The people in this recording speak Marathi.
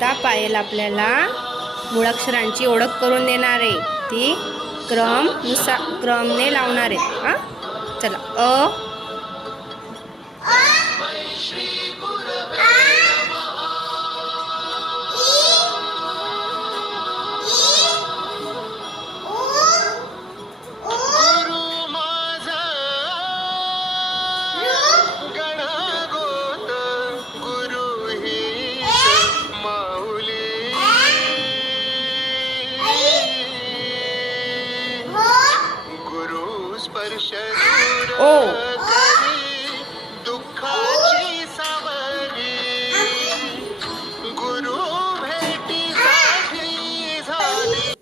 शिकवेल आपल्याला मुळाक्षरांची ओळख करून देणार आहे. ती क्रमनुसार क्रमने लावणार आहे. हां? चला. अ. oh.